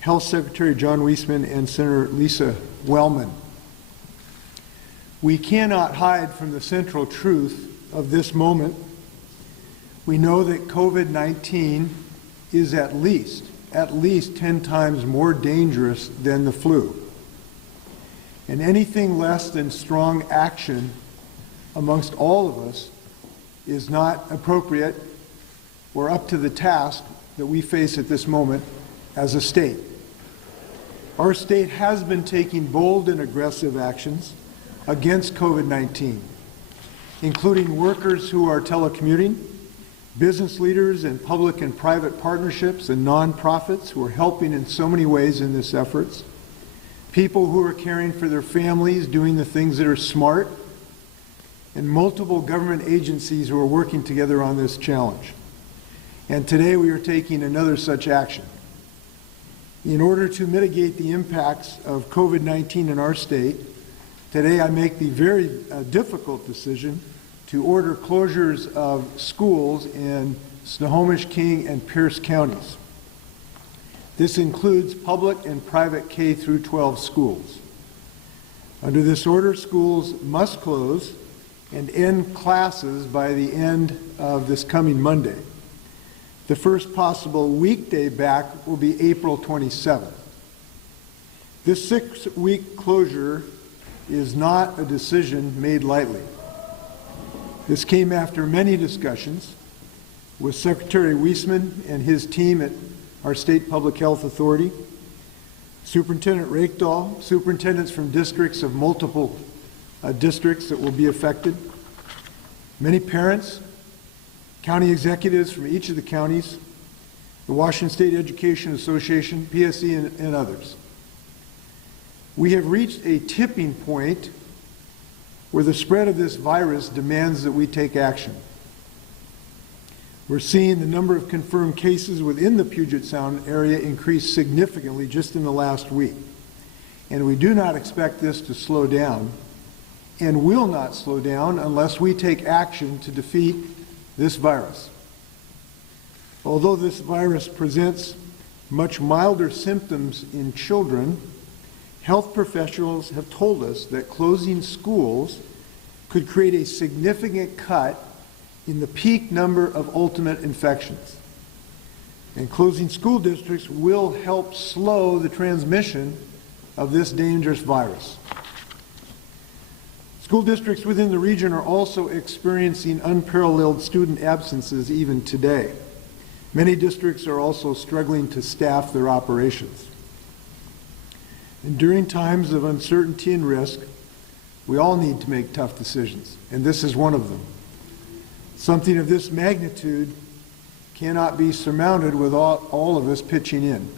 Health Secretary John Weisman and Senator Lisa Wellman. We cannot hide from the central truth of this moment. We know that COVID-19 is at least 10 times more dangerous than the flu. And anything less than strong action amongst all of us is not appropriate or up to the task that we face at this moment as a state. Our state has been taking bold and aggressive actions against COVID-19, including workers who are telecommuting, business leaders and public and private partnerships and nonprofits who are helping in so many ways in this efforts, people who are caring for their families, doing the things that are smart, and multiple government agencies who are working together on this challenge. And today we are taking another such action. In order to mitigate the impacts of COVID-19 in our state, today I make the very difficult decision to order closures of schools in Snohomish, King, and Pierce counties. This includes public and private K through 12 schools. Under this order, schools must close and end classes by the end of this coming Monday. The first possible weekday back will be April 27th. This 6-week closure is not a decision made lightly. This came after many discussions with Secretary Weisman and his team at our State Public Health Authority, Superintendent Rakedahl, superintendents from districts of multiple districts that will be affected, many parents, county executives from each of the counties, the Washington State Education Association, PSE, and others. We have reached a tipping point where the spread of this virus demands that we take action. We're seeing the number of confirmed cases within the Puget Sound area increase significantly just in the last week. And we do not expect this to slow down and will not slow down unless we take action to defeat this virus. Although this virus presents much milder symptoms in children, health professionals have told us that closing schools could create a significant cut in the peak number of ultimate infections. And closing school districts will help slow the transmission of this dangerous virus. School districts within the region are also experiencing unparalleled student absences even today. Many districts are also struggling to staff their operations. And during times of uncertainty and risk, we all need to make tough decisions, and this is one of them. Something of this magnitude cannot be surmounted without all of us pitching in.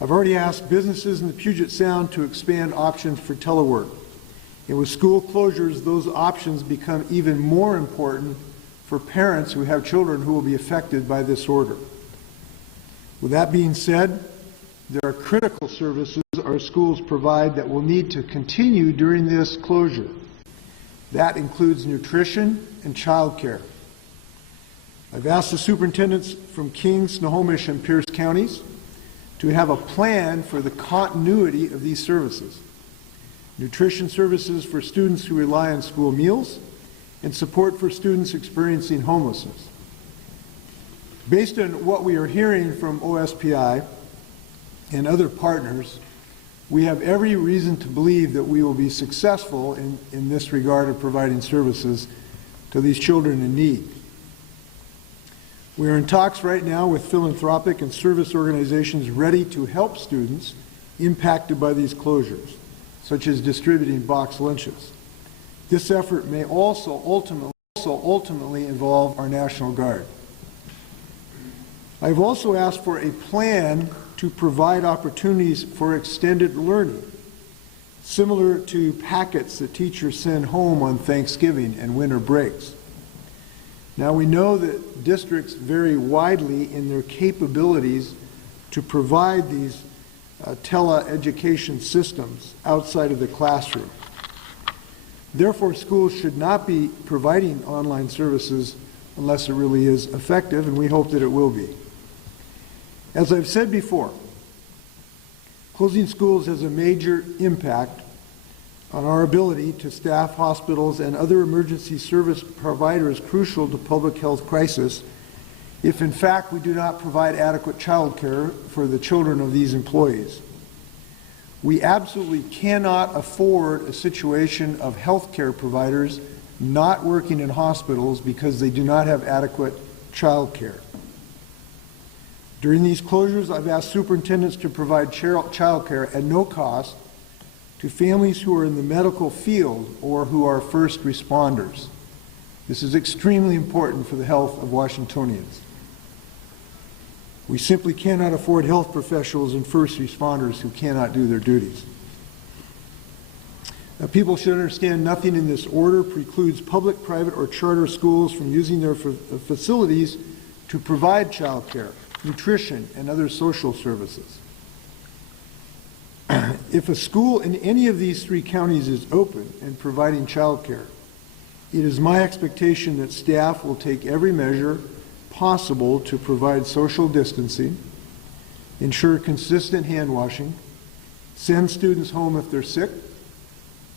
I've already asked businesses in the Puget Sound to expand options for telework. And with school closures, those options become even more important for parents who have children who will be affected by this order. With that being said, there are critical services our schools provide that will need to continue during this closure. That includes nutrition and childcare. I've asked the superintendents from King, Snohomish, and Pierce counties to have a plan for the continuity of these services. Nutrition services for students who rely on school meals, and support for students experiencing homelessness. Based on what we are hearing from OSPI and other partners, we have every reason to believe that we will be successful in this regard of providing services to these children in need. We are in talks right now with philanthropic and service organizations ready to help students impacted by these closures, such as distributing box lunches. This effort may also ultimately involve our National Guard. I've also asked for a plan to provide opportunities for extended learning, similar to packets that teachers send home on Thanksgiving and winter breaks. Now, we know that districts vary widely in their capabilities to provide these tele-education systems outside of the classroom. Therefore, schools should not be providing online services unless it really is effective, and we hope that it will be. As I've said before, Closing schools has a major impact on our ability to staff hospitals and other emergency service providers crucial to public health crisis if in fact we do not provide adequate child care for the children of these employees. We absolutely cannot afford a situation of health care providers not working in hospitals because they do not have adequate child care. During these closures, I've asked superintendents to provide child care at no cost to families who are in the medical field or who are first responders. This is extremely important for the health of Washingtonians. We simply cannot afford health professionals and first responders who cannot do their duties. Now, people should understand nothing in this order precludes public, private, or charter schools from using their facilities to provide child care, nutrition, and other social services. If a school in any of these 3 counties is open and providing child care, it is my expectation that staff will take every measure possible to provide social distancing, ensure consistent hand washing, send students home if they're sick,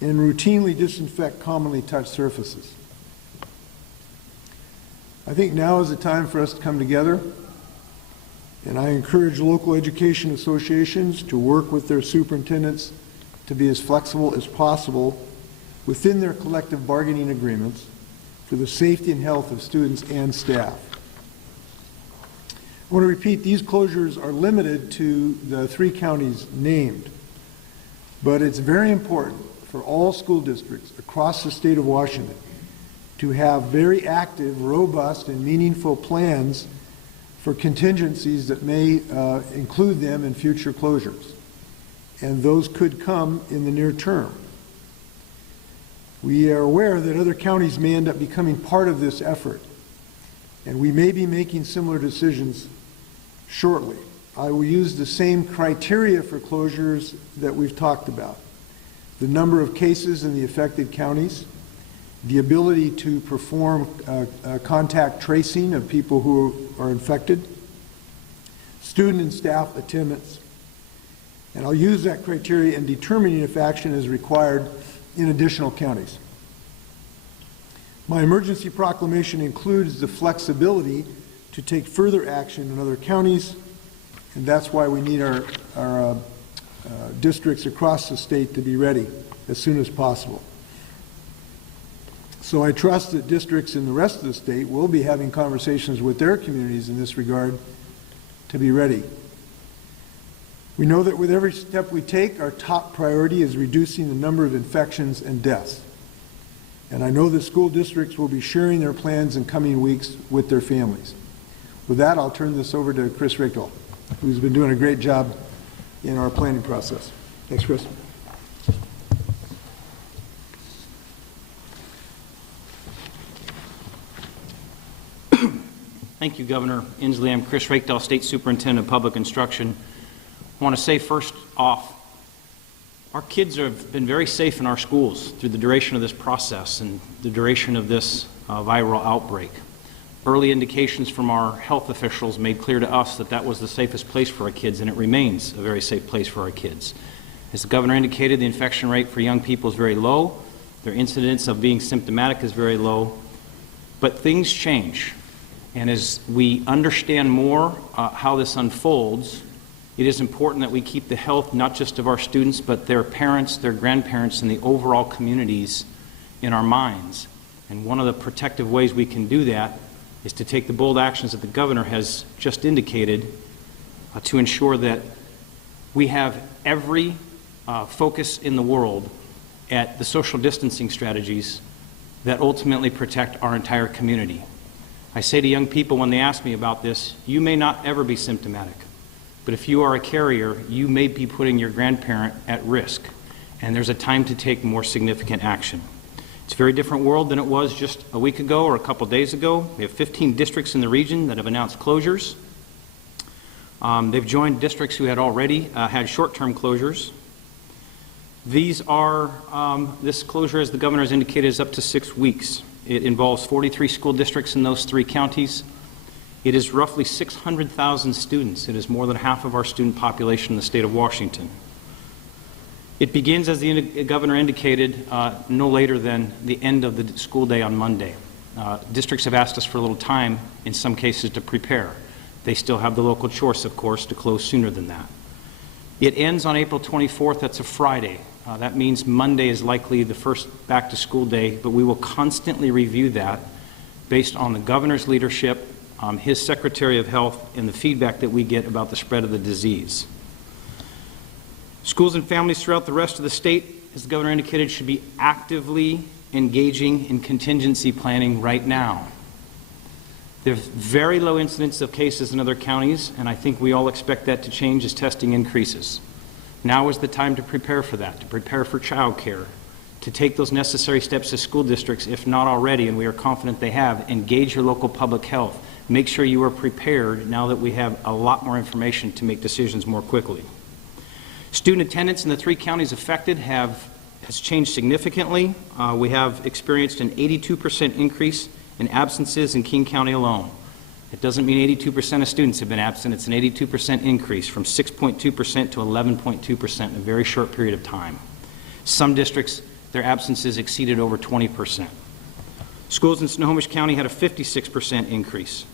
and routinely disinfect commonly touched surfaces. I think now is the time for us to come together, and I encourage local education associations to work with their superintendents to be as flexible as possible within their collective bargaining agreements for the safety and health of students and staff. I want to repeat, these closures are limited to the 3 counties named, but it's very important for all school districts across the state of Washington to have very active, robust, and meaningful plans for contingencies that may include them in future closures. And those could come in the near term. We are aware that other counties may end up becoming part of this effort, and we may be making similar decisions shortly. I will use the same criteria for closures that we've talked about: the number of cases in the affected counties, the ability to perform contact tracing of people who are infected, student and staff attendance. And I'll use that criteria in determining if action is required in additional counties. My emergency proclamation includes the flexibility to take further action in other counties, and that's why we need our districts across the state to be ready as soon as possible. So I trust that districts in the rest of the state will be having conversations with their communities in this regard to be ready. We know that with every step we take, our top priority is reducing the number of infections and deaths. And I know that school districts will be sharing their plans in coming weeks with their families. With that, I'll turn this over to Chris Rickle, who's been doing a great job in our planning process. Thanks, Chris. Thank you, Governor Inslee. I'm Chris Rakedale, State Superintendent of Public Instruction. I want to say first off, our kids have been very safe in our schools through the duration of this process and the duration of this viral outbreak. Early indications from our health officials made clear to us that that was the safest place for our kids, and it remains a very safe place for our kids. As the Governor indicated, the infection rate for young people is very low. Their incidence of being symptomatic is very low. But things change. And as we understand more how this unfolds, it is important that we keep the health not just of our students, but their parents, their grandparents, and the overall communities in our minds. And one of the protective ways we can do that is to take the bold actions that the Governor has just indicated to ensure that we have every focus in the world at the social distancing strategies that ultimately protect our entire community. I say to young people when they ask me about this, you may not ever be symptomatic, but if you are a carrier, you may be putting your grandparent at risk, and there's a time to take more significant action. It's a very different world than it was just a week ago or a couple days ago. We have 15 districts in the region that have announced closures. They've joined districts who had already had short-term closures. These are, this closure, as the Governor has indicated, is up to 6 weeks. It involves 43 school districts in those 3 counties. It is roughly 600,000 students. It is more than half of our student population in the state of Washington. It begins, as the governor indicated, no later than the end of the school day on Monday. Districts have asked us for a little time, in some cases, to prepare. They still have the local choice, of course, to close sooner than that. It ends on April 24th. That's a Friday. That means Monday is likely the first back-to-school day, but we will constantly review that based on the governor's leadership, his Secretary of Health, and the feedback that we get about the spread of the disease. Schools and families throughout the rest of the state, as the governor indicated, should be actively engaging in contingency planning right now. There's very low incidence of cases in other counties, and I think we all expect that to change as testing increases. Now is the time to prepare for that, to prepare for childcare, to take those necessary steps as school districts, if not already, and we are confident they have. Engage your local public health. Make sure you are prepared now that we have a lot more information to make decisions more quickly. Student attendance in the 3 counties affected has changed significantly. We have experienced an 82% increase in absences in King County alone. It doesn't mean 82% of students have been absent. It's an 82% increase from 6.2% to 11.2% in a very short period of time. Some districts, their absences exceeded over 20%. Schools in Snohomish County had a 56% increase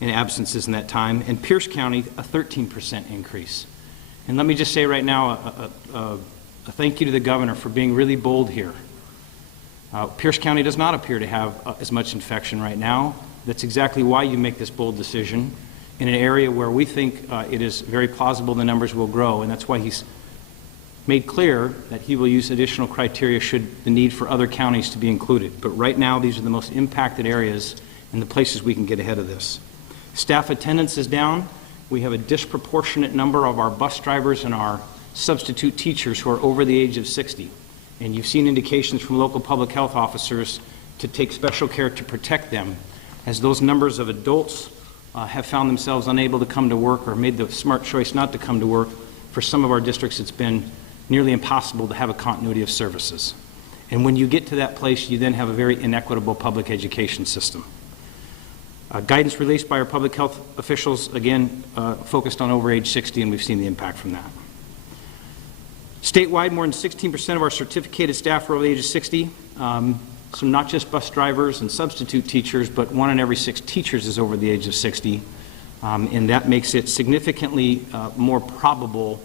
in absences in that time, and Pierce County a 13% increase. And let me just say right now a thank you to the governor for being really bold here. Pierce County does not appear to have as much infection right now. That's exactly why you make this bold decision in an area where we think it is very plausible the numbers will grow, and that's why he's made clear that he will use additional criteria should the need for other counties to be included. But right now, these are the most impacted areas and the places we can get ahead of this. Staff attendance is down. We have a disproportionate number of our bus drivers and our substitute teachers who are over the age of 60. And you've seen indications from local public health officers to take special care to protect them, as those numbers of adults have found themselves unable to come to work or made the smart choice not to come to work. For some of our districts, it's been nearly impossible to have a continuity of services. And when you get to that place, you then have a very inequitable public education system. Guidance released by our public health officials, again, focused on over age 60, and we've seen the impact from that. Statewide, more than 16% of our certificated staff are over the age of 60. So not just bus drivers and substitute teachers, but 1 in every 6 teachers is over the age of 60. And that makes it significantly more probable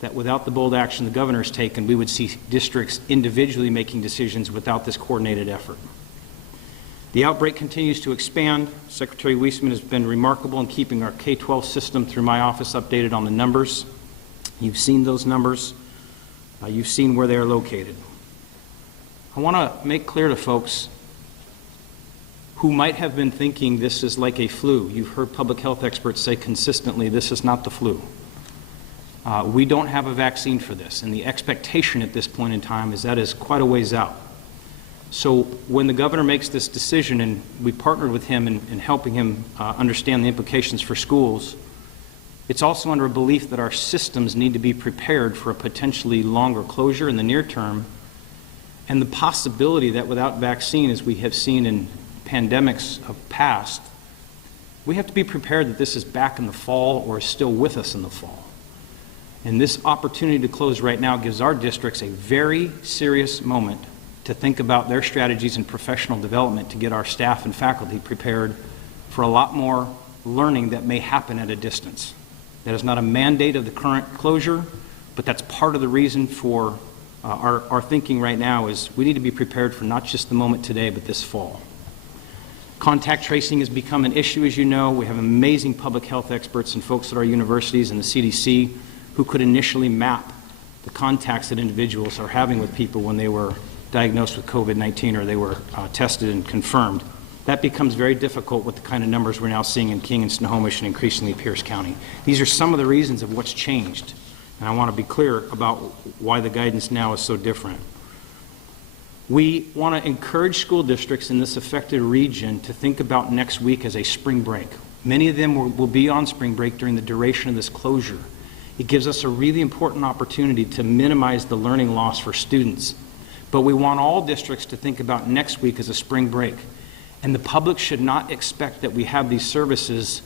that without the bold action the governor has taken, we would see districts individually making decisions without this coordinated effort. The outbreak continues to expand. Secretary Weisman has been remarkable in keeping our K-12 system through my office updated on the numbers. You've seen those numbers. You've seen where they are located. I want to make clear to folks who might have been thinking this is like a flu. You've heard public health experts say consistently this is not the flu. We don't have a vaccine for this, and the expectation at this point in time is that is quite a ways out. So when the governor makes this decision, and we partnered with him in helping him understand the implications for schools, it's also under a belief that our systems need to be prepared for a potentially longer closure in the near term, and the possibility that without vaccine, as we have seen in pandemics of past, we have to be prepared that this is back in the fall or is still with us in the fall. And this opportunity to close right now gives our districts a very serious moment to think about their strategies and professional development to get our staff and faculty prepared for a lot more learning that may happen at a distance. That is not a mandate of the current closure, but that's part of the reason for our thinking right now is we need to be prepared for not just the moment today, but this fall. Contact tracing has become an issue, as you know. We have amazing public health experts and folks at our universities and the CDC who could initially map the contacts that individuals are having with people when they were diagnosed with COVID-19 or they were tested and confirmed. That becomes very difficult with the kind of numbers we're now seeing in King and Snohomish and increasingly Pierce County. These are some of the reasons of what's changed, and I want to be clear about why the guidance now is so different. We want to encourage school districts in this affected region to think about next week as a spring break. Many of them will be on spring break during the duration of this closure. It gives us a really important opportunity to minimize the learning loss for students. But we want all districts to think about next week as a spring break. And the public should not expect that we have these services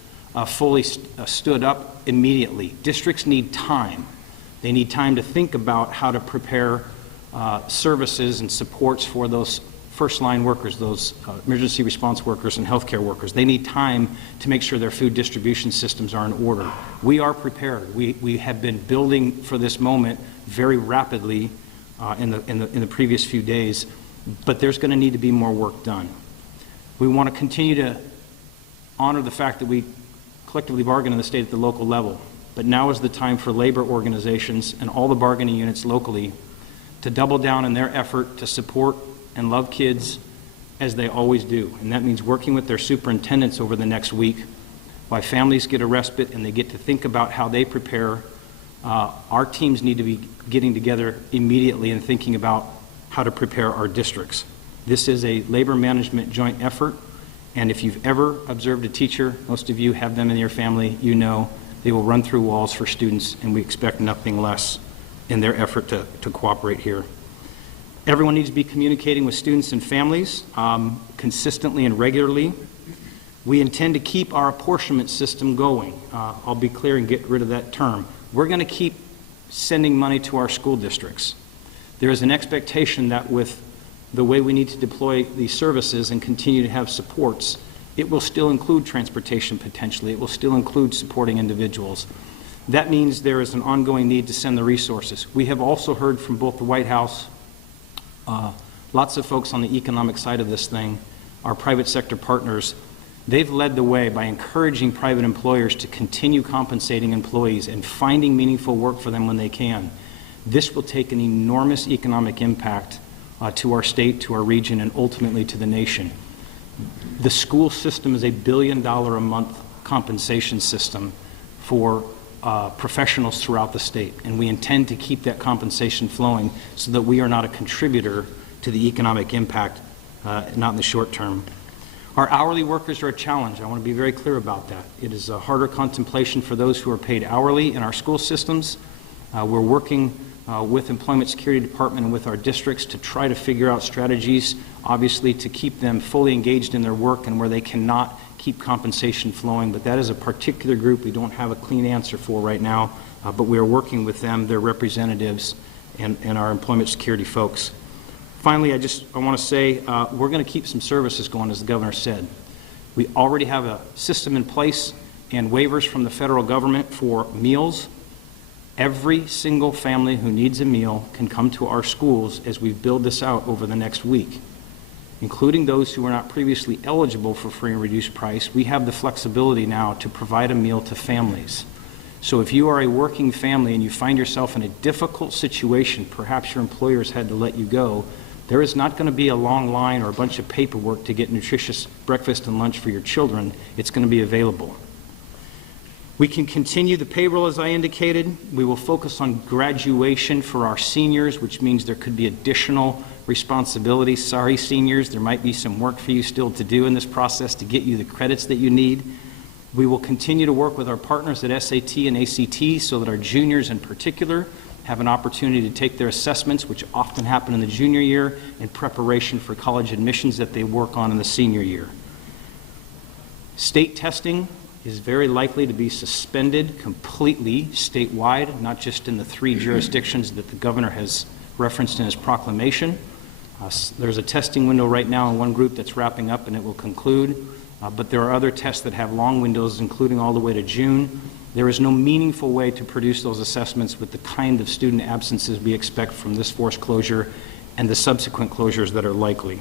fully stood up immediately. Districts need time They need time to think about how to prepare services and supports for those first-line workers, those emergency response workers and healthcare workers. They need time to make sure their food distribution systems are in order. We are prepared. We have been building for this moment very rapidly in the previous few days, but there's going to need to be more work done. We want to continue to honor the fact that we collectively bargain in the state at the local level, but now is the time for labor organizations and all the bargaining units locally to double down in their effort to support and love kids as they always do. And that means working with their superintendents over the next week while families get a respite and they get to think about how they prepare. Our teams need to be getting together immediately and thinking about how to prepare our districts. This is a labor management joint effort, and if you've ever observed a teacher, most of you have them in your family, you know they will run through walls for students, and we expect nothing less in their effort to cooperate here. Everyone needs to be communicating with students and families consistently and regularly. We intend to keep our apportionment system going. I'll be clear and get rid of that term. We're going to keep sending money to our school districts. There is an expectation that with the way we need to deploy these services and continue to have supports, it will still include transportation potentially. It will still include supporting individuals. That means there is an ongoing need to send the resources. We have also heard from both the White House, lots of folks on the economic side of this thing, our private sector partners. They've led the way by encouraging private employers to continue compensating employees and finding meaningful work for them when they can. This will take an enormous economic impact to our state, to our region, and ultimately to the nation. The school system is $1 billion a month compensation system for professionals throughout the state, and we intend to keep that compensation flowing so that we are not a contributor to the economic impact, not in the short term. Our hourly workers are a challenge. I want to be very clear about that. It is a harder contemplation for those who are paid hourly in our school systems. We're working with Employment Security Department and with our districts to try to figure out strategies, obviously, to keep them fully engaged in their work and where they cannot keep compensation flowing. But that is a particular group we don't have a clean answer for right now, but we are working with them, their representatives, and our employment security folks. Finally, I want to say we're going to keep some services going, as the governor said. We already have a system in place and waivers from the federal government for meals. Every single family who needs a meal can come to our schools as we build this out over the next week, including those who were not previously eligible for free and reduced price. We have the flexibility now to provide a meal to families. So if you are a working family and you find yourself in a difficult situation, perhaps your employers had to let you go, there is not going to be a long line or a bunch of paperwork to get nutritious breakfast and lunch for your children. It's going to be available. We can continue the payroll, as I indicated. We will focus on graduation for our seniors, which means there could be additional responsibilities. Sorry, seniors, there might be some work for you still to do in this process to get you the credits that you need. We will continue to work with our partners at SAT and ACT so that our juniors in particular have an opportunity to take their assessments, which often happen in the junior year, in preparation for college admissions that they work on in the senior year. State testing is very likely to be suspended completely statewide, not just in the 3 jurisdictions that the governor has referenced in his proclamation. There's a testing window right now in one group that's wrapping up and it will conclude, but there are other tests that have long windows, including all the way to June. There is no meaningful way to produce those assessments with the kind of student absences we expect from this forced closure and the subsequent closures that are likely.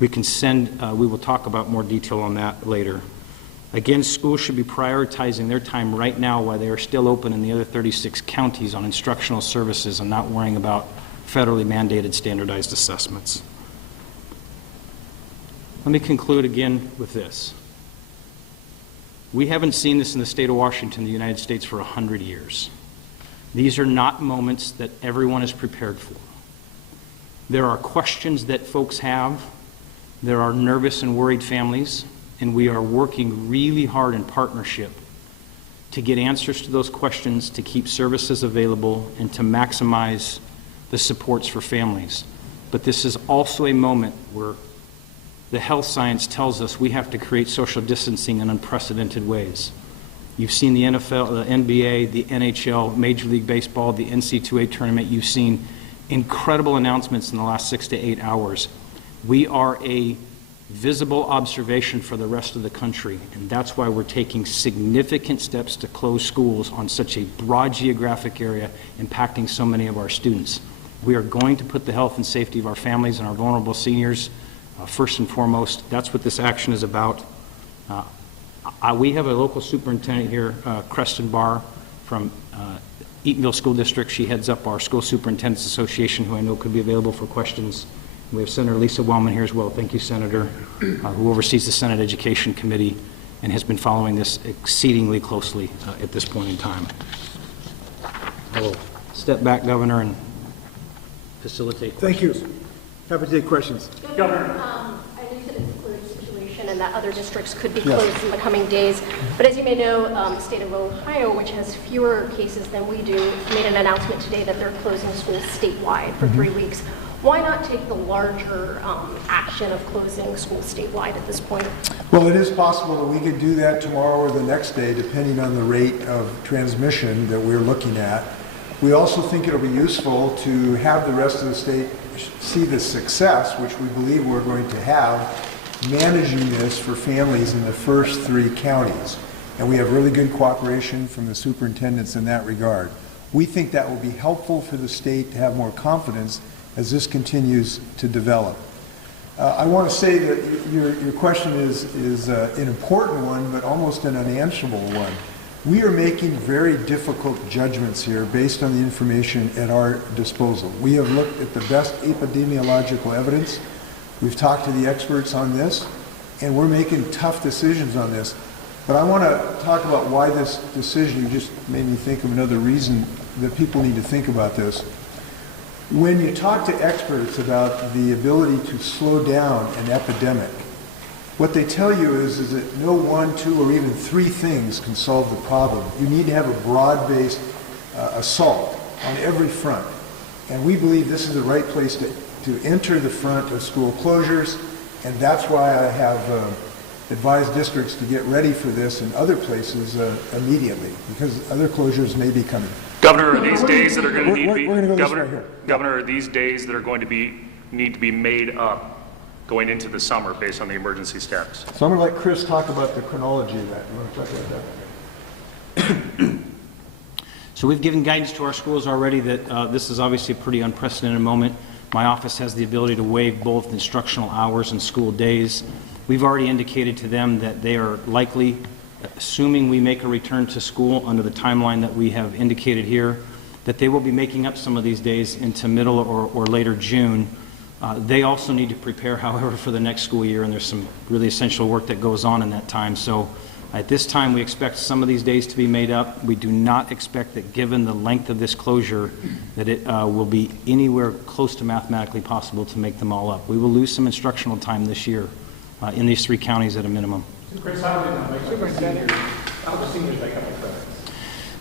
We will talk about more detail on that later. Again, schools should be prioritizing their time right now while they are still open in the other 36 counties on instructional services and not worrying about federally mandated standardized assessments. Let me conclude again with this. We haven't seen this in the state of Washington, the United States, for 100 years. These are not moments that everyone is prepared for. There are questions that folks have. There are nervous and worried families. And we are working really hard in partnership to get answers to those questions, to keep services available, and to maximize the supports for families. But this is also a moment where the health science tells us we have to create social distancing in unprecedented ways. You've seen the NFL, the NBA, the NHL, Major League Baseball, the NCAA tournament. You've seen incredible announcements in the last 6 to 8 hours. We are a visible observation for the rest of the country, and that's why we're taking significant steps to close schools on such a broad geographic area impacting so many of our students. We are going to put the health and safety of our families and our vulnerable seniors first and foremost. That's what this action is about. We have a local superintendent here, Creston Barr from Eatonville School District. She heads up our School Superintendents Association, who I know could be available for questions. We have Senator Lisa Wellman here as well. Thank you, Senator, who oversees the Senate Education Committee and has been following this exceedingly closely at this point in time. I will step back, Governor, and facilitate questions. Thank you. Happy to take questions. Governor, I know you said it's a fluid situation and that other districts could be closed in the coming days, but as you may know, the state of Ohio, which has fewer cases than we do, made an announcement today that they're closing schools statewide for 3 weeks. Why not take the larger action of closing schools statewide at this point? Well, it is possible that we could do that tomorrow or the next day, depending on the rate of transmission that we're looking at. We also think it'll be useful to have the rest of the state see the success, which we believe we're going to have, managing this for families in the first 3 counties. And we have really good cooperation from the superintendents in that regard. We think that will be helpful for the state to have more confidence as this continues to develop. I want to say that your question is an important one, but almost an unanswerable one. We are making very difficult judgments here based on the information at our disposal. We have looked at the best epidemiological evidence. We've talked to the experts on this, and we're making tough decisions on this. But I want to talk about why this decision just made me think of another reason that people need to think about this. When you talk to experts about the ability to slow down an epidemic, what they tell you is that no 1, 2, or even 3 things can solve the problem. You need to have a broad-based assault on every front. And we believe this is the right place to enter the front of school closures, and that's why I have advised districts to get ready for this in other places immediately, because other closures may be coming. Governor, are these days that are going to need to be, we're going to go this right here. Governor, are these days that are going to need to be made up going into the summer based on the emergency steps? So I'm going to let Chris talk about the chronology of that. You want to talk about that? So we've given guidance to our schools already that this is obviously a pretty unprecedented moment. My office has the ability to waive both instructional hours and school days. We've already indicated to them that they are likely, assuming we make a return to school under the timeline that we have indicated here, that they will be making up some of these days into middle or later June. They also need to prepare, however, for the next school year, and there's some really essential work that goes on in that time. So at this time, we expect some of these days to be made up. We do not expect that, given the length of this closure, that it will be anywhere close to mathematically possible to make them all up. We will lose some instructional time this year in these 3 counties at a minimum. Chris, how do the seniors make up the credits?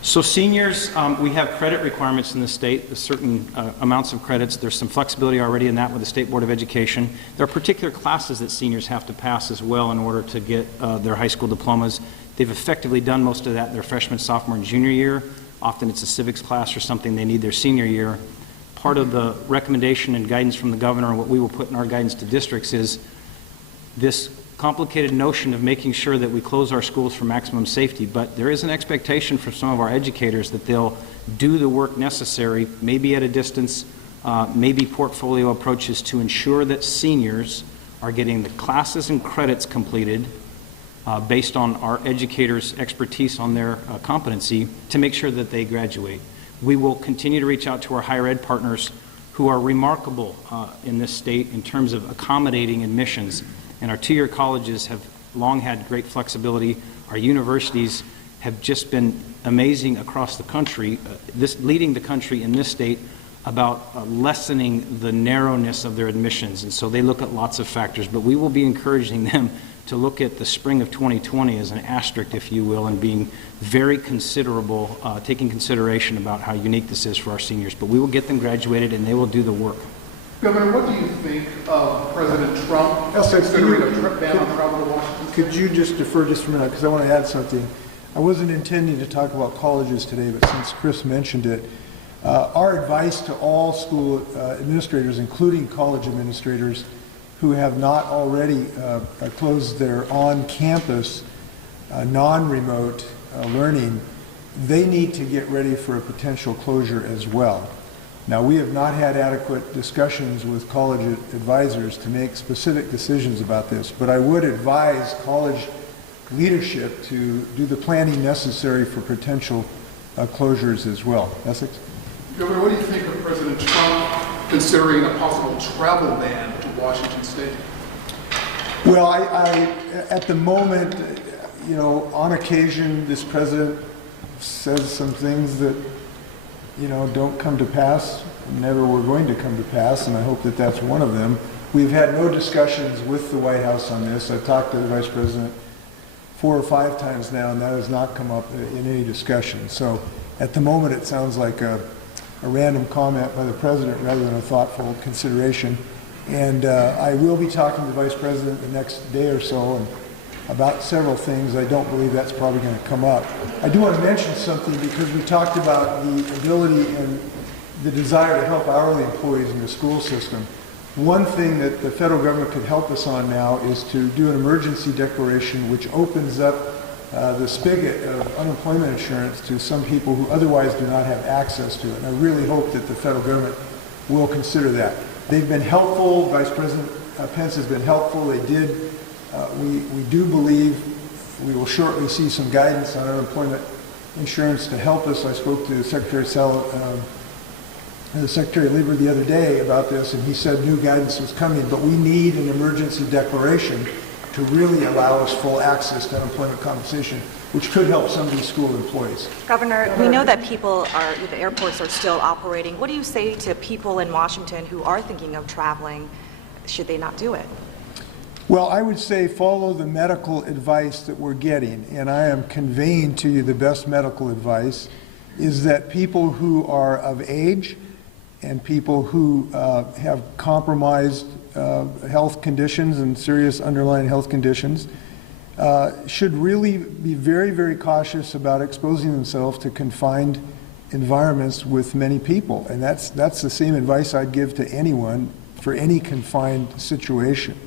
So seniors, we have credit requirements in the state, there's certain amounts of credits. There's some flexibility already in that with the State Board of Education. There are particular classes that seniors have to pass as well in order to get their high school diplomas. They've effectively done most of that their freshman, sophomore, and junior year. Often it's a civics class or something they need their senior year. Part of the recommendation and guidance from the governor and what we will put in our guidance to districts is this complicated notion of making sure that we close our schools for maximum safety, but there is an expectation from some of our educators that they'll do the work necessary, maybe at a distance, maybe portfolio approaches to ensure that seniors are getting the classes and credits completed based on our educators' expertise on their competency to make sure that they graduate. We will continue to reach out to our higher ed partners who are remarkable in this state in terms of accommodating admissions. And our 2-year colleges have long had great flexibility. Our universities have just been amazing across the country, leading the country in this state about lessening the narrowness of their admissions. And so they look at lots of factors, but we will be encouraging them to look at the spring of 2020 as an asterisk, if you will, and being very considerable, taking consideration about how unique this is for our seniors. But we will get them graduated and they will do the work. Governor, what do you think of President Trump considering a trip ban on travel to Washington? Could you just defer just for a minute, because I want to add something. I wasn't intending to talk about colleges today, but since Chris mentioned it, our advice to all school administrators, including college administrators, who have not already closed their on-campus, non-remote learning, they need to get ready for a potential closure as well. Now, we have not had adequate discussions with college advisors to make specific decisions about this, but I would advise college leadership to do the planning necessary for potential closures as well. Essex? Governor, what do you think of President Trump considering a possible travel ban to Washington State? Well, I at the moment, you know, on occasion, this president says some things that, you know, don't come to pass, never were going to come to pass, and I hope that that's one of them. We've had no discussions with the White House on this. I've talked to the Vice President 4 or 5 times now, and that has not come up in any discussion. So at the moment, it sounds like a random comment by the President rather than a thoughtful consideration. And I will be talking to the Vice President the next day or so and about several things. I don't believe that's probably going to come up. I do want to mention something because we talked about the ability and the desire to help hourly employees in the school system. One thing that the federal government could help us on now is to do an emergency declaration which opens up the spigot of unemployment insurance to some people who otherwise do not have access to it. And I really hope that the federal government will consider that. They've been helpful. Vice President Pence has been helpful. They did. We do believe we will shortly see some guidance on unemployment insurance to help us. I spoke to Secretary the Secretary of Labor the other day about this, and he said new guidance was coming, but we need an emergency declaration to really allow us full access to unemployment compensation, which could help some of these school employees. Governor, we know that the airports are still operating. What do you say to people in Washington who are thinking of traveling? Should they not do it? Well, I would say follow the medical advice that we're getting, and I am conveying to you the best medical advice, is that people who are of age and people who have compromised health conditions and serious underlying health conditions should really be very, very cautious about exposing themselves to confined environments with many people. And that's the same advice I'd give to anyone for any confined situation.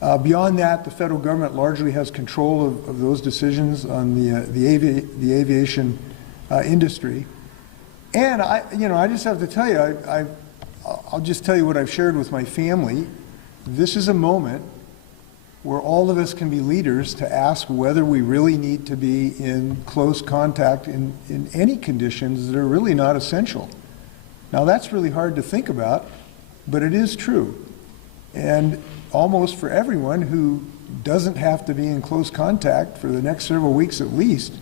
Beyond that, the federal government largely has control of those decisions on the aviation industry. And I just have to tell you, I'll just tell you what I've shared with my family. This is a moment where all of us can be leaders to ask whether we really need to be in close contact in any conditions that are really not essential. Now that's really hard to think about, but it is true. And almost for everyone who doesn't have to be in close contact for the next several weeks at least,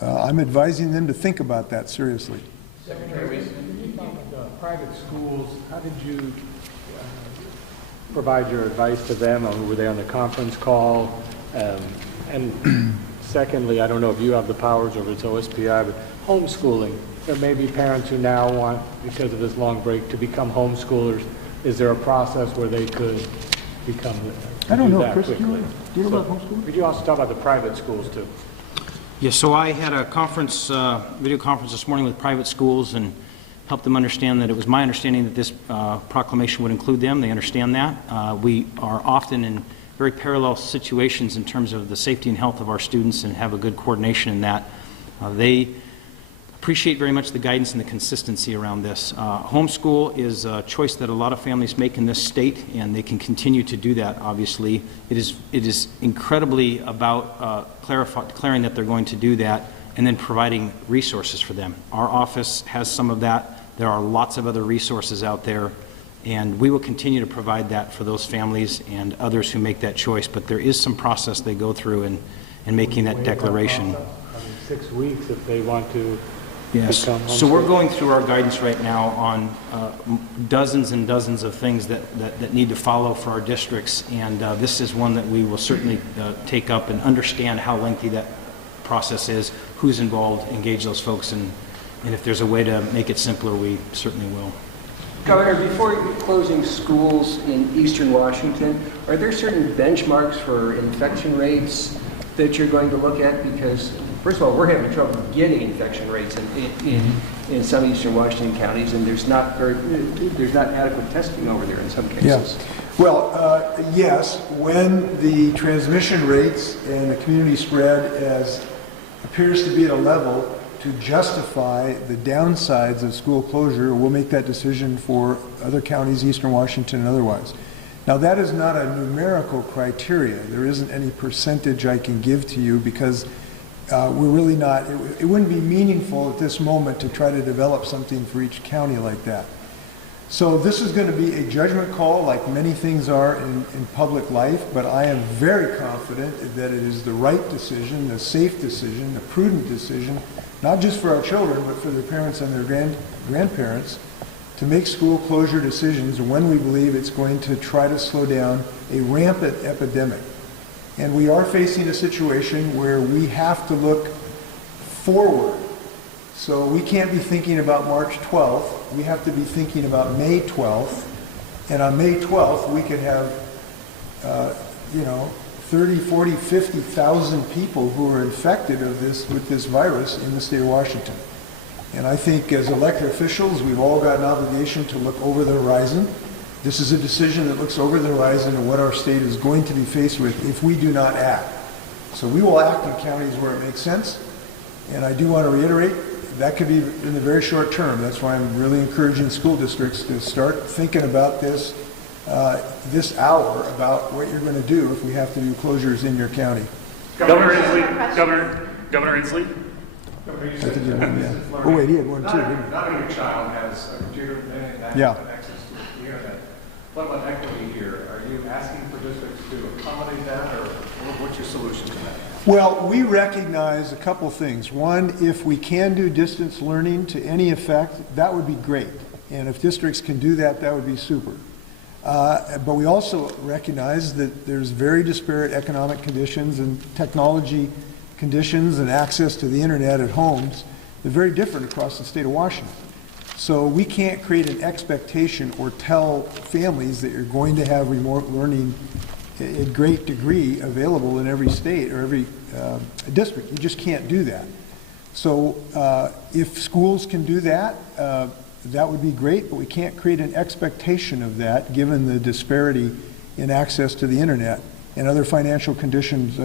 I'm advising them to think about that seriously. Secretary, when you talk about private schools, how did you provide your advice to them? Or were they on the conference call? And secondly, I don't know if you have the powers or if it's OSPI, but homeschooling. There may be parents who now want, because of this long break, to become homeschoolers. Is there a process where they could become I don't know, that Chris, do quickly? you know about homeschooling? Could you also talk about the private schools too? Yes, so I had a conference, video conference this morning with private schools and helped them understand that it was my understanding that this proclamation would include them. They understand that. We are often in very parallel situations in terms of the safety and health of our students and have a good coordination in that. They appreciate very much the guidance and the consistency around this. Homeschool is a choice that a lot of families make in this state, and they can continue to do that, obviously. It is incredibly about declaring that they're going to do that and then providing resources for them. Our office has some of that. There are lots of other resources out there, and we will continue to provide that for those families and others who make that choice. But there is some process they go through in making that declaration. 6 weeks if they want to. Yes. So we're going through our guidance right now on dozens and dozens of things that need to follow for our districts, and this is one that we will certainly take up and understand how lengthy that process is, who's involved, engage those folks, and if there's a way to make it simpler, we certainly will. Governor, before closing schools in eastern Washington, are there certain benchmarks for infection rates that you're going to look at? Because, first of all, we're having trouble getting infection rates in some eastern Washington counties, and there's not adequate testing over there in some cases. Yes. Well, yes, when the transmission rates and the community spread appears to be at a level to justify the downsides of school closure, we'll make that decision for other counties, eastern Washington and otherwise. Now, that is not a numerical criteria. There isn't any percentage I can give to you because we're really not, it wouldn't be meaningful at this moment to try to develop something for each county like that. So this is going to be a judgment call like many things are in public life, but I am very confident that it is the right decision, the safe decision, the prudent decision, not just for our children, but for their parents and their grandparents, to make school closure decisions when we believe it's going to try to slow down a rampant epidemic. And we are facing a situation where we have to look forward. So we can't be thinking about March 12th. We have to be thinking about May 12th. And on May 12th, we could have, 30, 40, 50,000 people who are infected with this virus in the state of Washington. And I think as elected officials, we've all got an obligation to look over the horizon. This is a decision that looks over the horizon of what our state is going to be faced with if we do not act. So we will act in counties where it makes sense. And I do want to reiterate, that could be in the very short term. That's why I'm really encouraging school districts to start thinking about this hour, about what you're going to do if we have to do closures in your county. Governor Inslee, Governor Inslee? Governor, you I said think you had one, yeah. distance Oh, learning. wait, he had one too, didn't he? Not every child has a computer and Yeah. access to the internet. What about equity here? Are you asking for districts to accommodate that, or what's your solution to that? Well, we recognize a couple things. One, if we can do distance learning to any effect, that would be great. And if districts can do that, that would be super. But we also recognize that there's very disparate economic conditions and technology conditions and access to the internet at homes. They're very different across the state of Washington. So we can't create an expectation or tell families that you're going to have remote learning a great degree available in every state or every district. You just can't do that. So if schools can do that, that would be great, but we can't create an expectation of that given the disparity in access to the internet and other financial conditions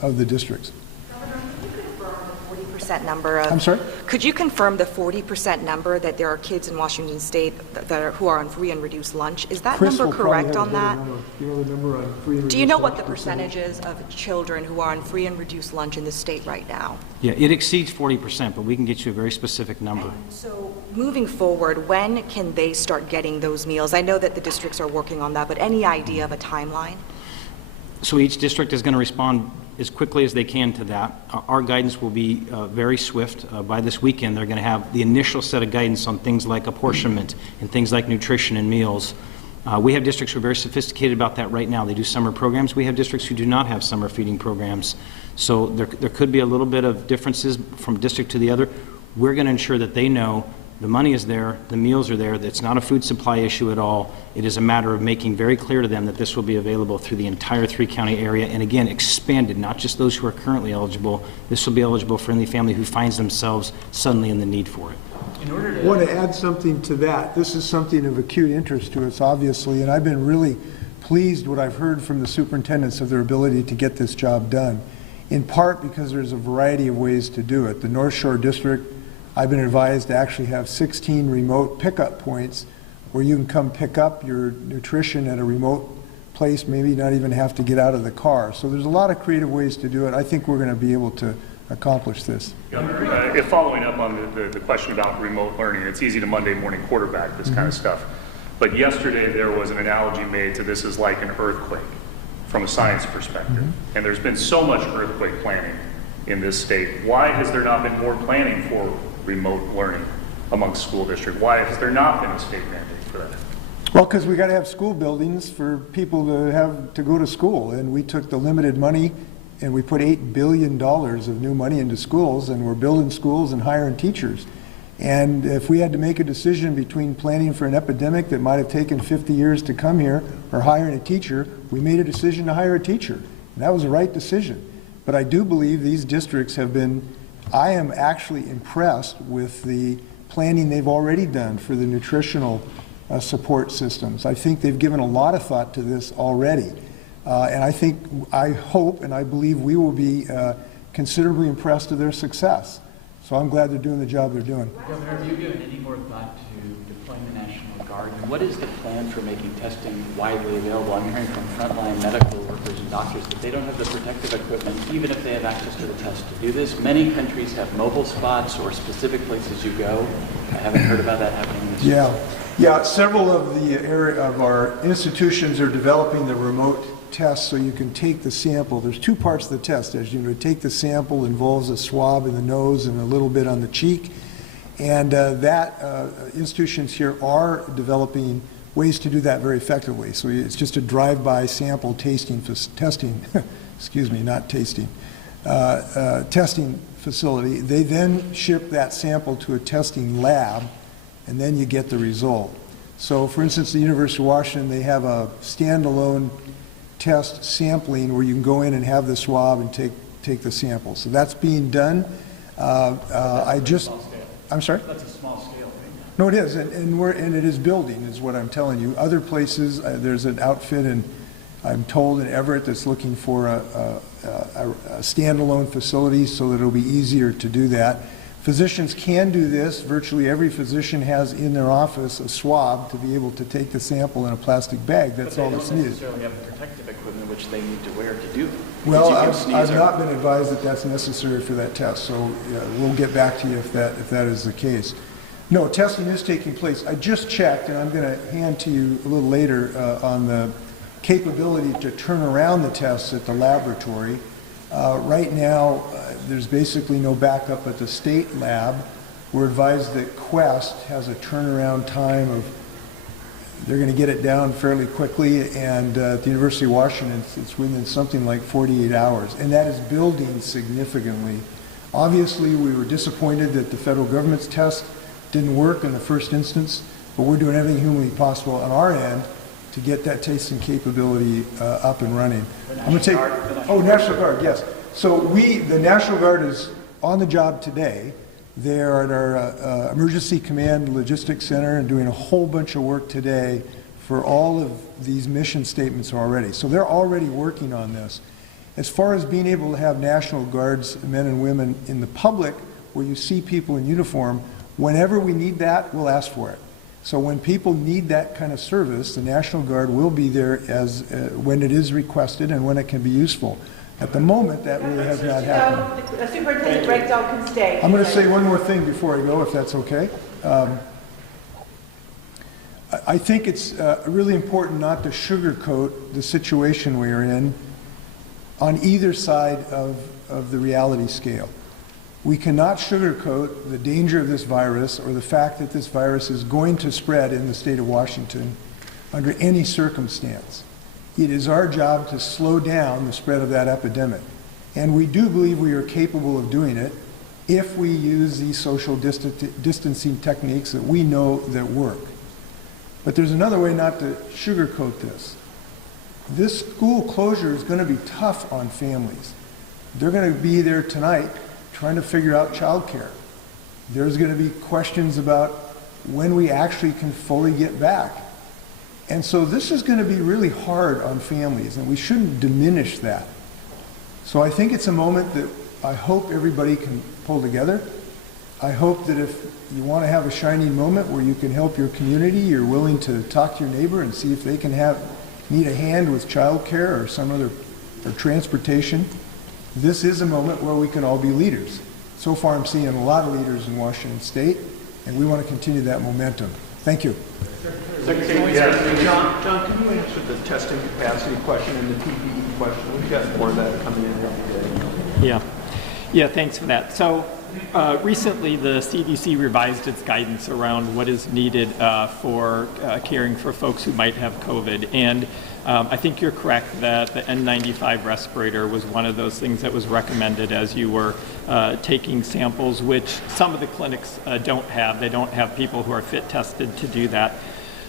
of the districts. Governor, could you confirm the 40% number of... I'm sorry? Could you confirm the 40% number that there are kids in Washington State who are on free and reduced lunch? Is that Chris number will probably correct have a on better that? number. Do you know the number on free and Do you know reduced what the lunch percentage? percentage is of children who are on free and reduced lunch in the state right now? Yeah, it exceeds 40%, but we can get you a very specific number. So moving forward, when can they start getting those meals? I know that the districts are working on that, but any idea of a timeline? So each district is going to respond as quickly as they can to that. Our guidance will be very swift. By this weekend, they're going to have the initial set of guidance on things like apportionment and things like nutrition and meals. We have districts who are very sophisticated about that right now. They do summer programs. We have districts who do not have summer feeding programs. So there could be a little bit of differences from district to the other. We're going to ensure that they know the money is there, the meals are there, that it's not a food supply issue at all. It is a matter of making very clear to them that this will be available through the entire three-county area, and again, expanded, not just those who are currently eligible. This will be eligible for any family who finds themselves suddenly in the need for it. I want to add something to that. This is something of acute interest to us, obviously, and I've been really pleased what I've heard from the superintendents of their ability to get this job done, in part because there's a variety of ways to do it. The North Shore District, I've been advised to actually have 16 remote pickup points where you can come pick up your nutrition at a remote place, maybe not even have to get out of the car. So there's a lot of creative ways to do it. I think we're going to be able to accomplish this. Governor, if following up on the question about remote learning, it's easy to Monday morning quarterback this kind of stuff. But yesterday there was an analogy made to this is like an earthquake from a science perspective. And there's been so much earthquake planning in this state. Why has there not been more planning for remote learning amongst school districts? Why has there not been a state mandate for that? Well, because we got to have school buildings for people to have to go to school, and we took the limited money and we put $8 billion of new money into schools, and we're building schools and hiring teachers. And if we had to make a decision between planning for an epidemic that might have taken 50 years to come here or hiring a teacher, we made a decision to hire a teacher. And that was the right decision. But I do believe these districts have been, I am actually impressed with the planning they've already done for the nutritional support systems. I think they've given a lot of thought to this already. And I hope and I believe we will be considerably impressed with their success. So I'm glad they're doing the job they're doing. Governor, have you given any more thought to deploying the National Guard? And what is the plan for making testing widely available? I'm hearing from frontline medical workers and doctors that they don't have the protective equipment, even if they have access to the test to do this. Many countries have mobile spots or specific places you go. I haven't heard about that happening this year. Yeah, several of our institutions are developing the remote test so you can take the sample. There's two parts of the test, as you know. Take the sample involves a swab in the nose and a little bit on the cheek. And institutions here are developing ways to do that very effectively. So it's just a drive-by sample testing, excuse me, not tasting, testing facility. They then ship that sample to a testing lab, and then you get the result. So for instance, the University of Washington, they have a standalone test sampling where you can go in and have the swab and take the sample. So that's being done. I'm sorry? That's a small scale thing. No, it is, and it is building, is what I'm telling you. Other places, there's an outfit, and I'm told in Everett that's looking for a standalone facility so that it'll be easier to do that. Physicians can do this. Virtually every physician has in their office a swab to be able to take the sample in a plastic bag. That's all that's needed. But they don't necessarily have the protective equipment which they need to wear to do. Well, I've not been advised that that's necessary for that test, so we'll get back to you if that is the case. No, testing is taking place. I just checked, and I'm going to hand to you a little later on the capability to turn around the tests at the laboratory. Right now, there's basically no backup at the state lab. We're advised that Quest has a turnaround time of, they're going to get it down fairly quickly, and at the University of Washington, it's within something like 48 hours, and that is building significantly. Obviously, we were disappointed that the federal government's test didn't work in the first instance, but we're doing everything humanly possible on our end to get that testing capability up and running. I'm going to take, National Guard, yes. So the National Guard is on the job today. They're at our Emergency Command Logistics Center and doing a whole bunch of work today for all of these mission statements already. So they're already working on this. As far as being able to have National Guards, men and women in the public, where you see people in uniform, whenever we need that, we'll ask for it. So when people need that kind of service, the National Guard will be there as when it is requested and when it can be useful. At the moment, that really has not happened. The Superintendent Breakdown can stay. I'm going to say one more thing before I go, if that's okay. I think it's really important not to sugarcoat the situation we are in on either side of the reality scale. We cannot sugarcoat the danger of this virus or the fact that this virus is going to spread in the state of Washington under any circumstance. It is our job to slow down the spread of that epidemic. And we do believe we are capable of doing it if we use these social distancing techniques that we know that work. But there's another way not to sugarcoat this. This school closure is going to be tough on families. They're going to be there tonight trying to figure out childcare. There's going to be questions about when we actually can fully get back. And so this is going to be really hard on families, and we shouldn't diminish that. So I think it's a moment that I hope everybody can pull together. I hope that if you want to have a shining moment where you can help your community, you're willing to talk to your neighbor and see if they can need a hand with childcare or some other, or transportation. This is a moment where we can all be leaders. So far I'm seeing a lot of leaders in Washington State, and we want to continue that momentum. Thank you. John, can you answer the testing capacity question and the PPE question? We've got more of that coming in here today. Yeah, thanks for that. So recently the CDC revised its guidance around what is needed for caring for folks who might have COVID. And I think you're correct that the N95 respirator was one of those things that was recommended as you were taking samples, which some of the clinics don't have. They don't have people who are fit tested to do that.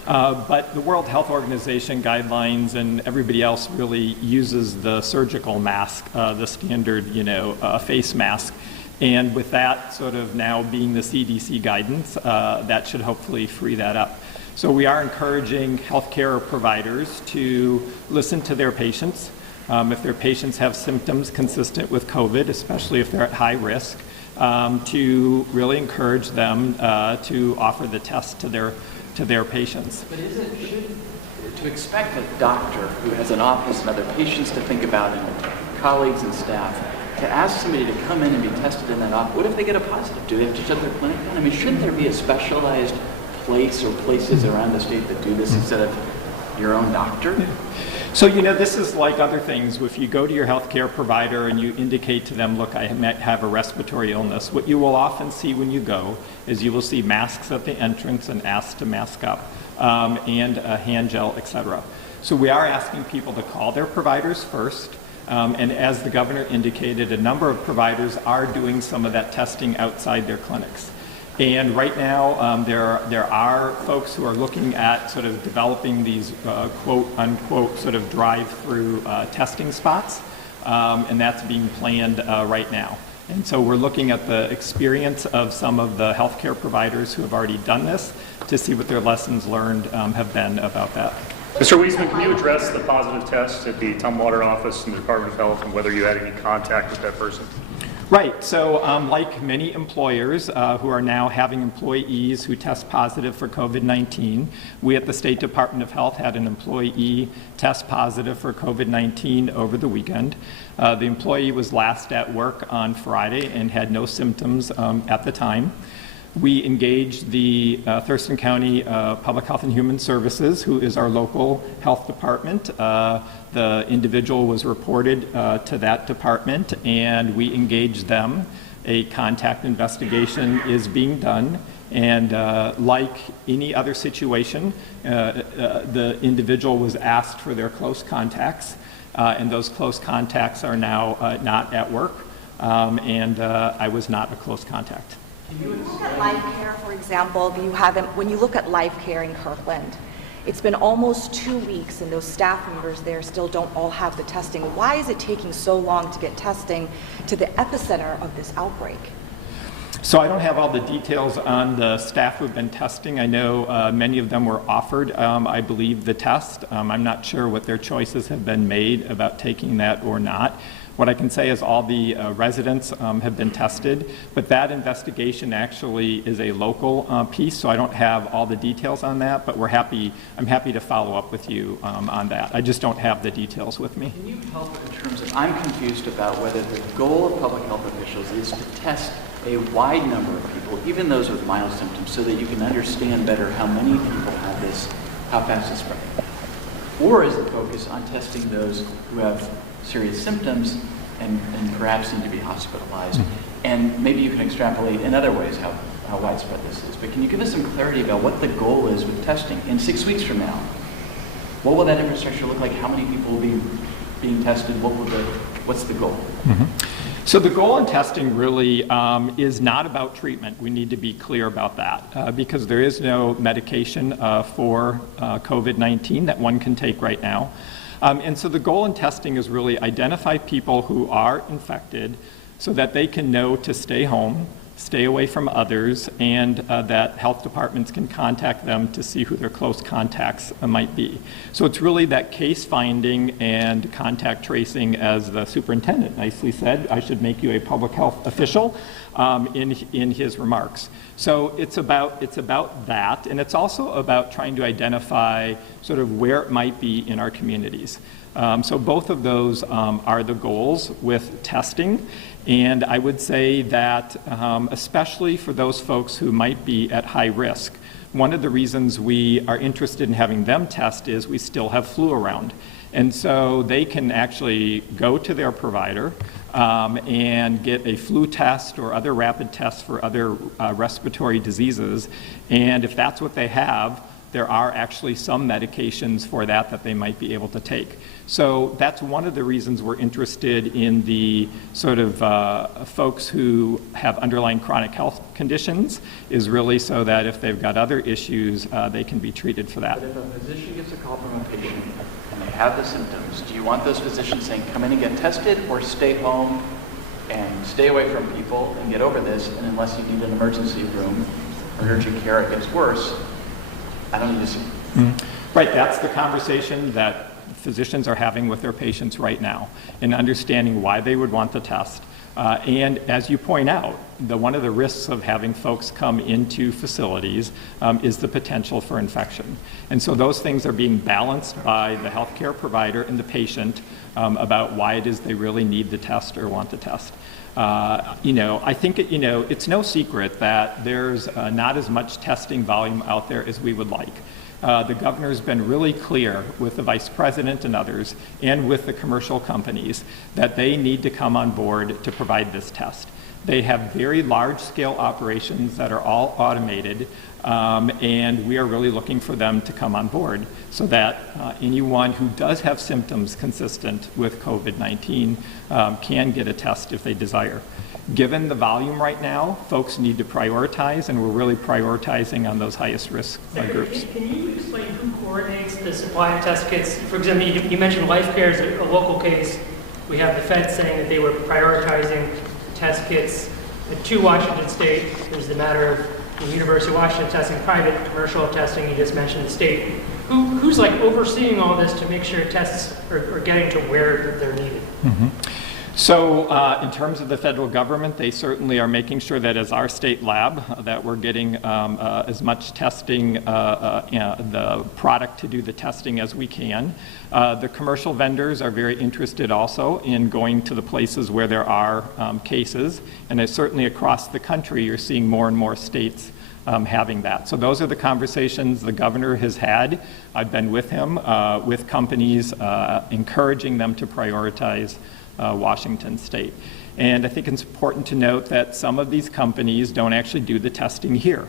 But the World Health Organization guidelines and everybody else really uses the surgical mask, the standard, face mask. And with that sort of now being the CDC guidance, that should hopefully free that up. So we are encouraging healthcare providers to listen to their patients. If their patients have symptoms consistent with COVID, especially if they're at high risk, to really encourage them to offer the test to their patients. But to expect a doctor who has an office and other patients to think about and colleagues and staff, to ask somebody to come in and be tested in that office, what if they get a positive? Do they have to shut their clinic down? I mean, shouldn't there be a specialized place or places around the state that do this instead of your own doctor? Yeah. So, this is like other things. If you go to your healthcare provider and you indicate to them, look, I might have a respiratory illness, what you will often see when you go is you will see masks at the entrance and ask to mask up, and a hand gel, etc. So we are asking people to call their providers first. And as the governor indicated, a number of providers are doing some of that testing outside their clinics. And right now, there are folks who are looking at sort of developing these quote unquote sort of drive-through testing spots, and that's being planned right now. And so we're looking at the experience of some of the healthcare providers who have already done this to see what their lessons learned have been about that. Mr. Wiesman, can you address the positive test at the Tumwater office in the Department of Health and whether you had any contact with that person? Right. So like many employers who are now having employees who test positive for COVID-19, we at the State Department of Health had an employee test positive for COVID-19 over the weekend. The employee was last at work on Friday and had no symptoms at the time. We engaged the Thurston County Public Health and Human Services, who is our local health department. The individual was reported to that department, and we engaged them. A contact investigation is being done, and like any other situation, the individual was asked for their close contacts, and those close contacts are now not at work, and I was not a close contact. When you look at life care, for example, when you look at life care in Kirkland, it's been almost 2 weeks and those staff members there still don't all have the testing. Why is it taking so long to get testing to the epicenter of this outbreak? So I don't have all the details on the staff who've been testing. I know many of them were offered, I believe, the test. I'm not sure what their choices have been made about taking that or not. What I can say is all the residents have been tested, but that investigation actually is a local piece, so I don't have all the details on that, but I'm happy to follow up with you on that. I just don't have the details with me. Can you help in terms of, I'm confused about whether the goal of public health officials is to test a wide number of people, even those with mild symptoms, so that you can understand better how many people have this, how fast it's spreading? Or is the focus on testing those who have serious symptoms and perhaps need to be hospitalized? And maybe you can extrapolate in other ways how widespread this is. But can you give us some clarity about what the goal is with testing? In 6 weeks from now, what will that infrastructure look like? How many people will be being tested? What's the goal? So the goal in testing really is not about treatment. We need to be clear about that because there is no medication for COVID-19 that one can take right now. And so the goal in testing is really identify people who are infected so that they can know to stay home, stay away from others, and that health departments can contact them to see who their close contacts might be. So it's really that case finding and contact tracing, as the superintendent nicely said. I should make you a public health official in his remarks. So it's about that, and it's also about trying to identify sort of where it might be in our communities. So both of those are the goals with testing. And I would say that especially for those folks who might be at high risk, one of the reasons we are interested in having them test is we still have flu around. And so they can actually go to their provider and get a flu test or other rapid tests for other respiratory diseases. And if that's what they have, there are actually some medications for that they might be able to take. So that's one of the reasons we're interested in the sort of folks who have underlying chronic health conditions, is really so that if they've got other issues, they can be treated for that. But if a physician gets a call from a patient and they have the symptoms, do you want those physicians saying, come in and get tested, or stay home and stay away from people and get over this, and unless you need an emergency room or urgent care, it gets worse, I don't need to see. Right, that's the conversation that physicians are having with their patients right now, and understanding why they would want the test. And as you point out, one of the risks of having folks come into facilities is the potential for infection. And so those things are being balanced by the healthcare provider and the patient about why it is they really need the test or want the test. I think it's no secret that there's not as much testing volume out there as we would like. The governor's been really clear with the vice president and others, and with the commercial companies, that they need to come on board to provide this test. They have very large-scale operations that are all automated, and we are really looking for them to come on board so that anyone who does have symptoms consistent with COVID-19 can get a test if they desire. Given the volume right now, folks need to prioritize, and we're really prioritizing on those highest risk groups. Can you explain who coordinates the supply of test kits? For example, you mentioned LifeCare is a local case. We have the Fed saying that they were prioritizing test kits to Washington State. There's the matter of the University of Washington testing private, commercial testing. You just mentioned the state. Who's like overseeing all this to make sure tests are getting to where they're needed? So in terms of the federal government, they certainly are making sure that as our state lab, that we're getting as much testing, the product to do the testing as we can. The commercial vendors are very interested also in going to the places where there are cases, and certainly across the country, you're seeing more and more states having that. So those are the conversations the governor has had. I've been with him, with companies, encouraging them to prioritize Washington State. And I think it's important to note that some of these companies don't actually do the testing here.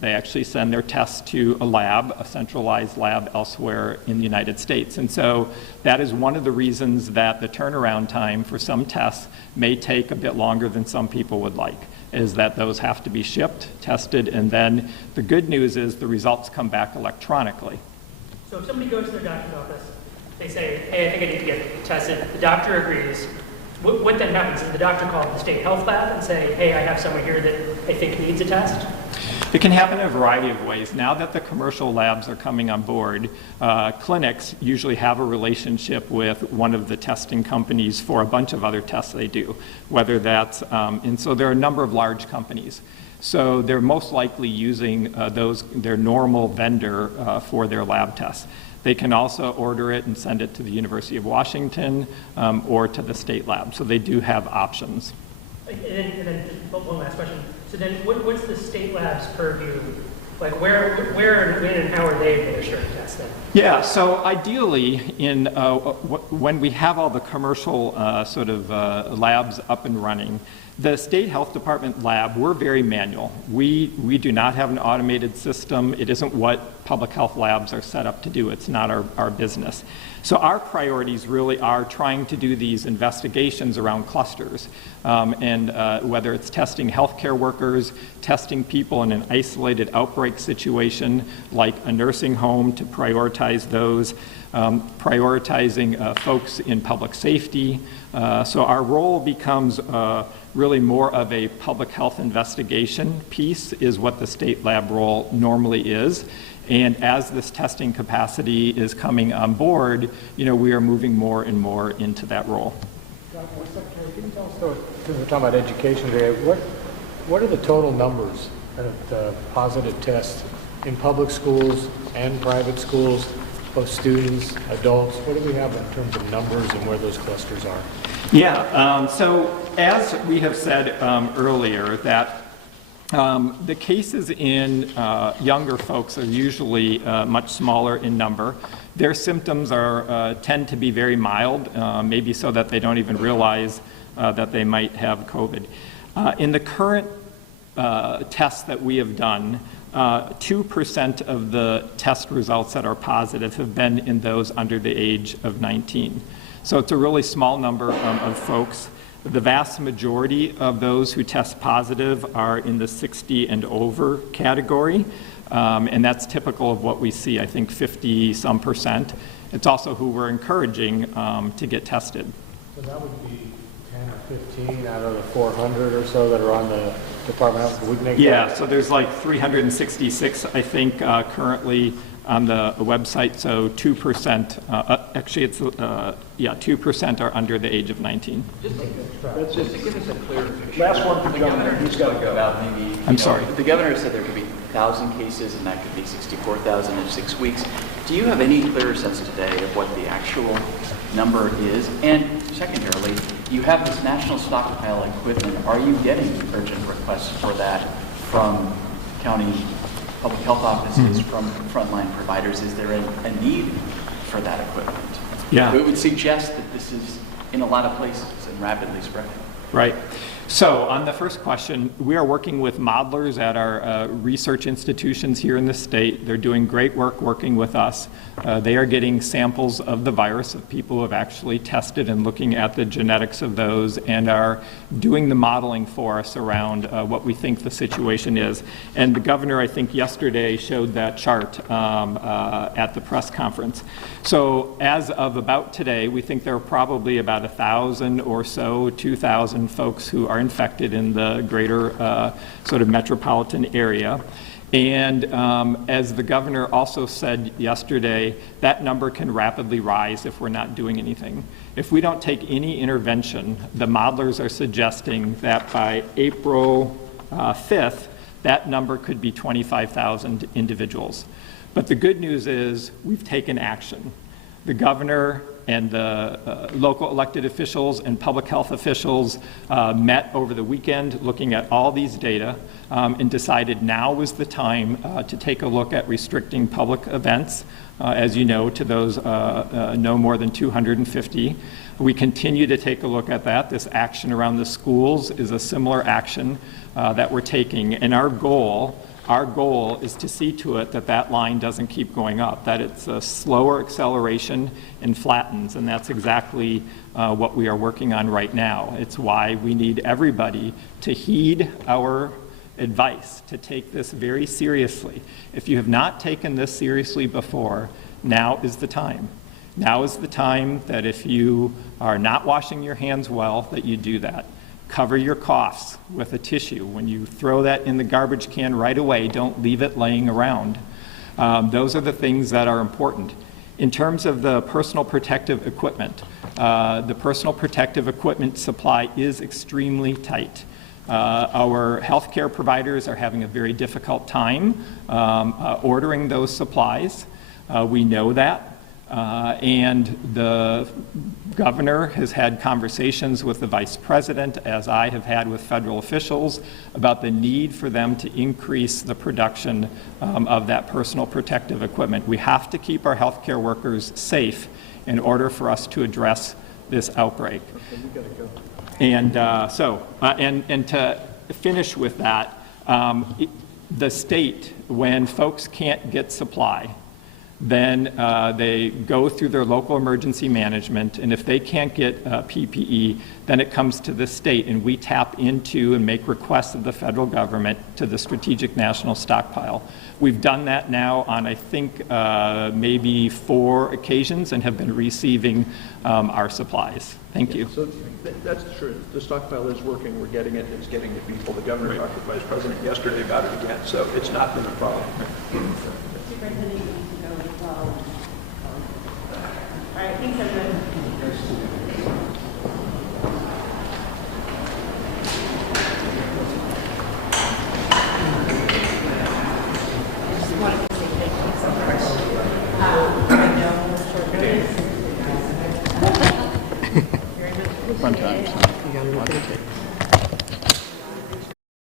They actually send their tests to a lab, a centralized lab elsewhere in the United States. And so that is one of the reasons that the turnaround time for some tests may take a bit longer than some people would like, is that those have to be shipped, tested, and then the good news is the results come back electronically. So if somebody goes to their doctor's office, they say, hey, I think I need to get tested. The doctor agrees. What then happens? Does the doctor call the state health lab and say, hey, I have someone here that I think needs a test? It can happen in a variety of ways. Now that the commercial labs are coming on board, clinics usually have a relationship with one of the testing companies for a bunch of other tests they do, whether that's, and so there are a number of large companies. So they're most likely using their normal vendor for their lab tests. They can also order it and send it to the University of Washington or to the state lab. So they do have options. And then one last question. So then what's the state lab's purview? Like where and when and how are they administering tests then? Yeah, so ideally when we have all the commercial labs up and running, the state health department lab, we're very manual. We do not have an automated system. It isn't what public health labs are set up to do. It's not our business. So our priorities really are trying to do these investigations around clusters, and whether it's testing healthcare workers, testing people in an isolated outbreak situation like a nursing home to prioritize those, prioritizing folks in public safety. So our role becomes really more of a public health investigation piece is what the state lab role normally is. And as this testing capacity is coming on board, we are moving more and more into that role. Secretary, can you tell us, because we're talking about education today, what are the total numbers of positive tests in public schools and private schools, both students, adults? What do we have in terms of numbers and where those clusters are? Yeah, so as we have said earlier, that the cases in younger folks are usually much smaller in number. Their symptoms tend to be very mild, maybe so that they don't even realize that they might have COVID. In the current tests that we have done, 2% of the test results that are positive have been in those under the age of 19. So it's a really small number of folks. The vast majority of those who test positive are in the 60 and over category, and that's typical of what we see, I think 50-some%. It's also who we're encouraging to get tested. So that would be 10 or 15 out of the 400 or so that are on the Department of Health. Yeah, so there's like 366, I think, currently on the website, so 2%, actually it's, 2% are under the age of 19. Just to give us a clear picture. Last one for The John, governor he's got to go. About maybe, I'm sorry. The governor said there could be 1,000 cases, and that could be 64,000 in 6 weeks. Do you have any clearer sense today of what the actual number is? And secondarily, you have this national stockpile equipment. Are you getting urgent requests for that from county public health offices, from frontline providers? Is there a need for that equipment? Yeah. It would suggest that this is in a lot of places and rapidly spreading. Right. So on the first question, we are working with modelers at our research institutions here in the state. They're doing great work working with us. They are getting samples of the virus of people who have actually tested and looking at the genetics of those and are doing the modeling for us around what we think the situation is. And the governor, I think, yesterday showed that chart at the press conference. So as of about today, we think there are probably about 1,000 or so, 2,000 folks who are infected in the greater sort of metropolitan area. And as the governor also said yesterday, that number can rapidly rise if we're not doing anything. If we don't take any intervention, the modelers are suggesting that by April 5th, that number could be 25,000 individuals. But the good news is we've taken action. The governor and the local elected officials and public health officials met over the weekend looking at all these data and decided now was the time to take a look at restricting public events, as you know, to those no more than 250. We continue to take a look at that. This action around the schools is a similar action that we're taking, and our goal is to see to it that that line doesn't keep going up, that it's a slower acceleration and flattens, and that's exactly what we are working on right now. It's why we need everybody to heed our advice, to take this very seriously. If you have not taken this seriously before, now is the time. Now is the time that if you are not washing your hands well, that you do that. Cover your coughs with a tissue. When you throw that in the garbage can right away, don't leave it laying around. Those are the things that are important. In terms of the personal protective equipment, the personal protective equipment supply is extremely tight. Our healthcare providers are having a very difficult time ordering those supplies. We know that. And the governor has had conversations with the vice president, as I have had with federal officials, about the need for them to increase the production of that personal protective equipment. We have to keep our healthcare workers safe in order for us to address this outbreak. Okay, you gotta go. And and to finish with that, the state, when folks can't get supply, then they go through their local emergency management, and if they can't get PPE, then it comes to the state, and we tap into and make requests of the federal government to the Strategic National Stockpile. We've done that now on, I think, maybe 4 occasions and have been receiving our supplies. Thank you. So that's true. The stockpile is working. We're getting it. It's getting to people. The governor talked to the vice president yesterday about it again, so it's not been a problem. All right, thanks, everyone. Fun times. You got to